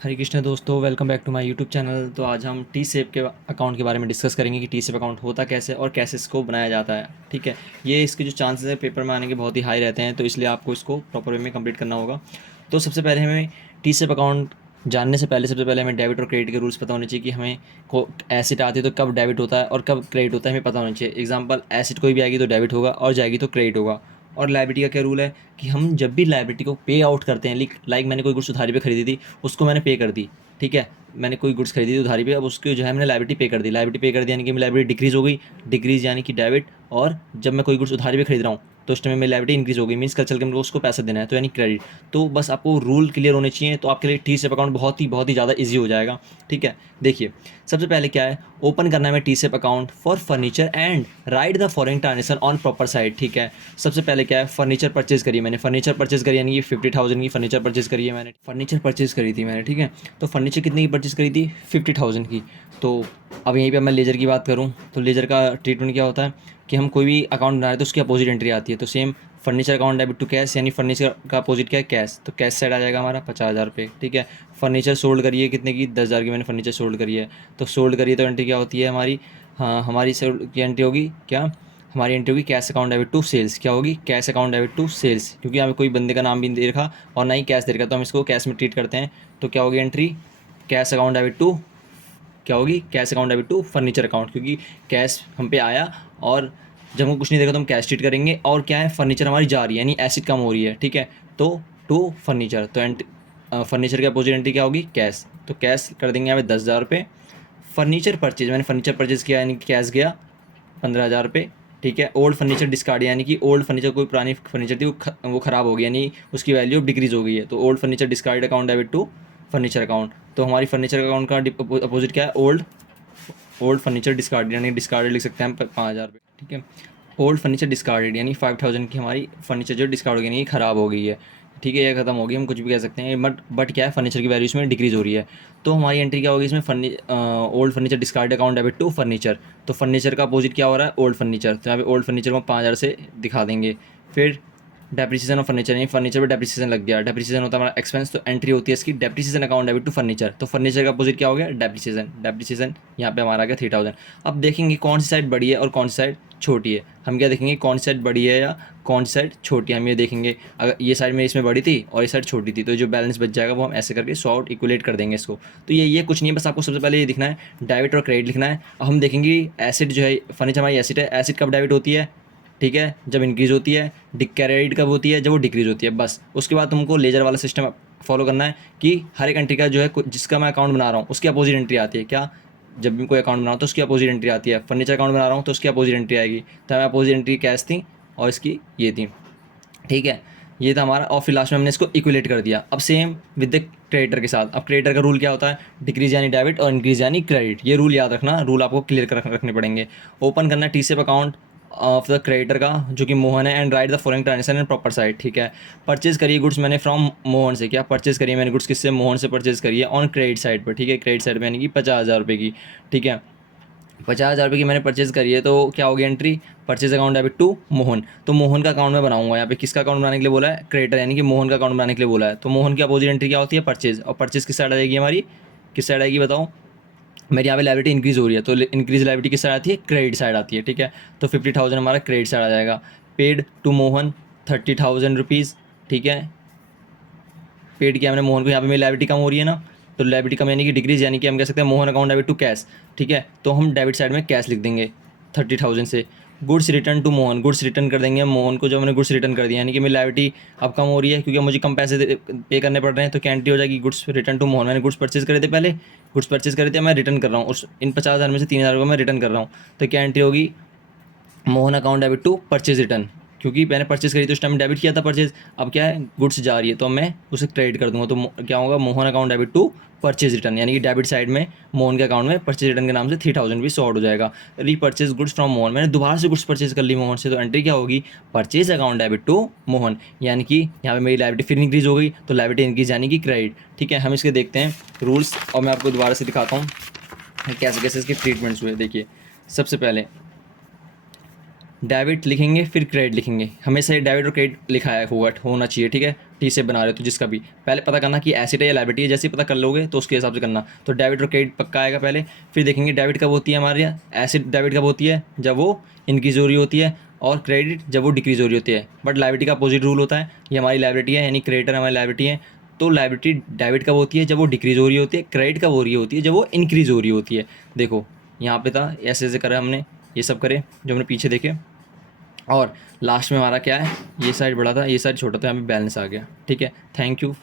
हरे कृष्णा दोस्तों, welcome back to my YouTube channel. तो आज हम टी सेप के अकाउंट के बारे में डिस्कस करेंगे कि टी सेप अकाउंट होता कैसे और कैसे इसको बनाया जाता है। ठीक है, ये इसके जो चांसेस है पेपर में आने के बहुत ही हाई रहते हैं, तो इसलिए आपको इसको प्रॉपर वे में कंप्लीट करना होगा। तो सबसे पहले हमें टी सेप अकाउंट जानने से पहले सबसे पहले हमें डेबिट और क्रेडिट के रूल्स पता होने चाहिए कि हमें को एसिड आती है तो कब डेबिट होता है और कब क्रेडिट होता है, हमें पता होना चाहिए। एग्जाम्पल, एसिड कोई भी आएगी तो डेबिट होगा और जाएगी तो क्रेडिट होगा। और लाइबिलिटी का क्या रूल है कि हम जब भी लाइबिलिटी को पे आउट करते हैं, लाइक मैंने कोई गुड्स उधारी पे खरीदी थी, उसको मैंने पे कर दी। ठीक है, मैंने कोई गुड्स खरीदी थी उधारी पे, अब उसकी जो है मैंने लाइबिलिटी पे कर दी। लाइबिलिटी पे कर दी यानी कि मेरी लाइबिलिटी डिक्रीज हो गई। डिक्रीज यानी कि डेबिट। और जब मैं कोई गुड्स उधारी पे खरीद रहा हूँ तो उस टाइम मेरी लाइबिलिटी इंक्रीज हो गई, मीन्स कल चल के मेरे को उसको पैसा देना है, तो यानी क्रेडिट। तो बस आपको रूल क्लियर होने चाहिए, तो आपके लिए टी सेप अकाउंट बहुत ही ज़्यादा ईजी हो जाएगा। ठीक है, देखिए सबसे पहले क्या है, ओपन करना है T shape account for furniture and right the following transaction on proper site. ठीक है, सबसे पहले क्या है, फर्नीचर परचेज करी मैंने, फर्नीचर परचेज करी यानी कि 50,000 की फर्नीचर परचेज करी है मैंने, फर्नीचर परचेज करी थी मैंने। ठीक है, तो फर्नीचर कितने की परचेज करी थी, 50,000 की। तो अब यहीं पे मैं लेजर की बात करूँ तो लेजर का ट्रीटमेंट क्या होता है कि हम कोई भी अकाउंट बना रहे हैं तो उसकी अपोजिट एंट्री आती है। तो same furniture account debit to cash, यानी फर्नीचर का अपोजिट क्या है, कैश। तो कैश साइड आ जाएगा हमारा 50,000 रुपये। ठीक है, फर्नीचर सोल्ड करिए कितने की, 10,000 की मैंने फर्नीचर सोल्ड करी है। तो सोल्ड करिए तो एंट्री क्या होती है हमारी, हाँ हमारी सोल्ड की एंट्री होगी क्या, हमारी एंट्री होगी cash account debit to sales. क्या होगी, cash account debit to sales, क्योंकि हमें कोई बंदे का नाम भी नहीं दे रखा और ना ही कैश दे रखा, तो हम इसको कैश में ट्रीट करते हैं। तो क्या होगी entry, cash account debit to, क्या होगी, cash account debit to furniture account, क्योंकि कैश हम पे आया और जब हमको कुछ नहीं देगा तो हम कैश ट्रीट करेंगे। और क्या है, फर्नीचर हमारी जा रही है यानी एसिड कम हो रही है। ठीक है, तो टू फर्नीचर, तो फर्नीचर के अपोजिट एंट्री क्या होगी, कैश। तो कैश कर देंगे यहाँ पे 10,000 रुपये। फर्नीचर परचेज, मैंने फर्नीचर परचेज किया यानी कि कैश गया 15,000 रुपये। ठीक है, ओल्ड फर्नीचर डिस्कार्ड यानी कि ओल्ड फर्नीचर, कोई पुरानी फर्नीचर थी वो ख़राब हो गई यानी उसकी वैल्यू डिक्रीज हो गई है, तो old furniture discard account debit to furniture account. तो हमारी फर्नीचर अकाउंट का अपोजिट क्या है, ओल्ड, ओल्ड फर्नीचर डिस्कार्डेड यानी डिस्कार्डेड लिख सकते हैं हम 5,000 रुपये। ठीक है, ओल्ड फर्नीचर डिस्कार्डेड यानी 5,000 की हमारी फर्नीचर जो डिस्कार्ड हो गई, यानी ख़राब हो गई है। ठीक है, ये खत्म हो गई, हम कुछ भी कह सकते हैं, बट क्या है, फर्नीचर की वैल्यू इसमें डिक्रीज हो रही है। तो हमारी एंट्री क्या होगी इसमें, old furniture discard account debit to furniture. तो फर्नीचर का अपोजिट क्या हो रहा है, ओल्ड फर्नीचर, तो यहाँ पे ओल्ड फर्नीचर को 5,000 से दिखा देंगे। फिर डेप्रिसिएशन ऑफ फर्नीचर, यानी फर्नीचर पे डेप्रिसिएशन लग गया, डेप्रिसिएशन होता है हमारा एक्सपेंस, तो एंट्री होती है इसकी depreciation account debit to furniture. तो फर्नीचर का अपोजिट क्या हो गया, डेप्रिसिएशन, डेप्रिसिएशन यहाँ पे हमारा आ गया 3,000। अब देखेंगे कौन सी साइड बड़ी है और कौन सी साइड छोटी है। हम क्या देखेंगे, कौन सी साइड बड़ी है या कौन सी साइड छोटी है, हम ये देखेंगे। अगर ये साइड में इसमें बड़ी थी और ये साइड छोटी थी, तो जो बैलेंस बच जाएगा वो हम ऐसे करके सॉर्ट इक्वलेट कर देंगे इसको। तो ये कुछ नहीं है, बस आपको सबसे पहले ये दिखना है, डेबिट और क्रेडिट लिखना है। अब हम देखेंगे एसिड जो है, फर्नीचर हमारी एसिड है, एसिड कब डेबिट होती है, ठीक है, जब इंक्रीज़ होती है। क्रेडिट कब होती है, जब वो डिक्रीज़ होती है, बस। उसके बाद तुमको लेजर वाला सिस्टम फॉलो करना है कि हर एक एंट्री का जो है, जिसका मैं अकाउंट बना रहा हूँ उसकी अपोजिट एंट्री आती है। क्या, जब भी कोई अकाउंट बनाऊँ तो उसकी अपोजिट एंट्री आती है। फर्नीचर अकाउंट बना रहा हूँ तो उसकी अपोजिट एंट्री आएगी, तो हमें अपोजिट एंट्री कैश थी और इसकी ये थी। ठीक है, ये था हमारा, और फिर लास्ट में हमने इसको इक्वलेट कर दिया। अब सेम विद द क्रेडिटर के साथ। अब क्रेडिटर का रूल क्या होता है, डिक्रीज यानी डेबिट और इंक्रीज यानी क्रेडिट। ये रूल याद रखना, रूल आपको क्लियर कर रखने पड़ेंगे। ओपन करना T shape account of the creditor का, जो कि मोहन है, and right the following transaction and proper site. ठीक है, परचेज करिए गुड्स मैंने फ्रॉम मोहन से। क्या परचेज करिए मैंने गुड्स किससे, मोहन से परचेज करिए ऑन क्रेडिट साइड पर। ठीक है, क्रेडिट साइड पर यानी कि 50,000 रुपये की। ठीक है, 50,000 रुपये की मैंने परचेज़ करी है, तो क्या होगी entry, purchase account debit to Mohan. तो मोहन का अकाउंट मैं बनाऊंगा, यहाँ पे किसका अकाउंट बनाने के लिए बोला है, क्रेडिटर, यानी कि मोहन का अकाउंट बनाने के लिए बोला है। तो मोहन की अपोजिट एंट्री क्या होती है, परचेज। और परचेज किस साइड आ जाएगी हमारी, किस साइड आएगी बताओ, मेरी यहाँ पे लाइबिलिटी इंक्रीज़ हो रही है, तो इंक्रीज लाइबिलिटी किस साइड आती है, क्रेडिट साइड आती है। ठीक है, तो 50,000 हमारा क्रेडिट साइड आ जाएगा। Paid to Mohan 30,000 rupees. ठीक है, पेड किया मैंने मोहन को, यहाँ पे मेरी लाइबिलिटी कम हो रही है ना, तो लाइबिलिटी कम यानी कि डिक्रीज, यानी कि हम कह सकते हैं Mohan account debit to cash. ठीक है, तो हम डेबिट साइड में कैश लिख देंगे 30,000 से। Goods return to Mohan, goods return कर देंगे मोहन को, जब मैंने गुड्स रिटर्न कर दिया यानी कि मेरी लाइबिलिटी अब कम हो रही है, क्योंकि मुझे कम पैसे पे करने पड़ रहे हैं, तो क्या एंट्री हो जाएगी, गुड्स रिटर्न टू मोहन। मैंने गुड्स परचेज करे थे पहले, गुड्स परचेज करे थे, मैं रिटर्न कर रहा हूँ, उस इन 50,000 में से 3,000 रुपये मैं रिटर्न कर रहा हूँ, तो क्या एंट्री होगी, Mohan account debit to purchase return, क्योंकि मैंने परचेज करी तो उस टाइम डेबिट किया था परचेज। अब क्या है, गुड्स जा रही है तो मैं उसे क्रेडिट कर दूंगा, तो क्या होगा, Mohan account debit to purchase return, यानी कि डेबिट साइड में मोहन के अकाउंट में परचेज रिटर्न के नाम से 3,000 भी सॉर्ट हो जाएगा। रीपरचेज गुड्स फ्रॉम मोहन, मैंने दोबारा से गुड्स परचेज कर ली मोहन से, तो एंट्री क्या होगी, purchase account debit to Mohan, यानी कि यहाँ पे मेरी लाइबिलिटी फिर इंक्रीज हो गई, तो लाइबिलिटी इंक्रीज यानी कि क्रेडिट। ठीक है, हम इसके देखते हैं रूल्स, और मैं आपको दोबारा से दिखाता हूँ कैसे कैसे इसके ट्रीटमेंट्स हुए। देखिए, सबसे पहले डेबिट लिखेंगे फिर क्रेडिट लिखेंगे, हमेशा ये डेबिट और क्रेडिट लिखा है होना चाहिए, ठीक है। टी से बना रहे हो तो जिसका भी पहले पता करना कि एसेट है या लायबिलिटी है, जैसे ही पता कर लोगे तो उसके हिसाब से करना। तो डेबिट और क्रेडिट पक्का आएगा पहले, फिर देखेंगे डेबिट कब होती है हमारे यहाँ, एसेट डेबिट कब होती है जब वो इंक्रीज हो रही होती है, और क्रेडिट जब वो डिक्रीज हो रही होती है। बट लायबिलिटी का अपोजिट रूल होता है, ये हमारी लायबिलिटी है यानी क्रेडिटर हमारी लायबिलिटी है, तो लायबिलिटी डेबिट कब होती है जब वो डिक्रीज हो रही होती है, क्रेडिट कब हो रही होती है जब वो इंक्रीज हो रही होती है। देखो यहाँ पे था ऐसे ऐसे करा हमने, ये सब करे जो हमने पीछे देखे, और लास्ट में हमारा क्या है, ये साइड बड़ा था ये साइड छोटा था, यहाँ पे बैलेंस आ गया, ठीक है। Thank you.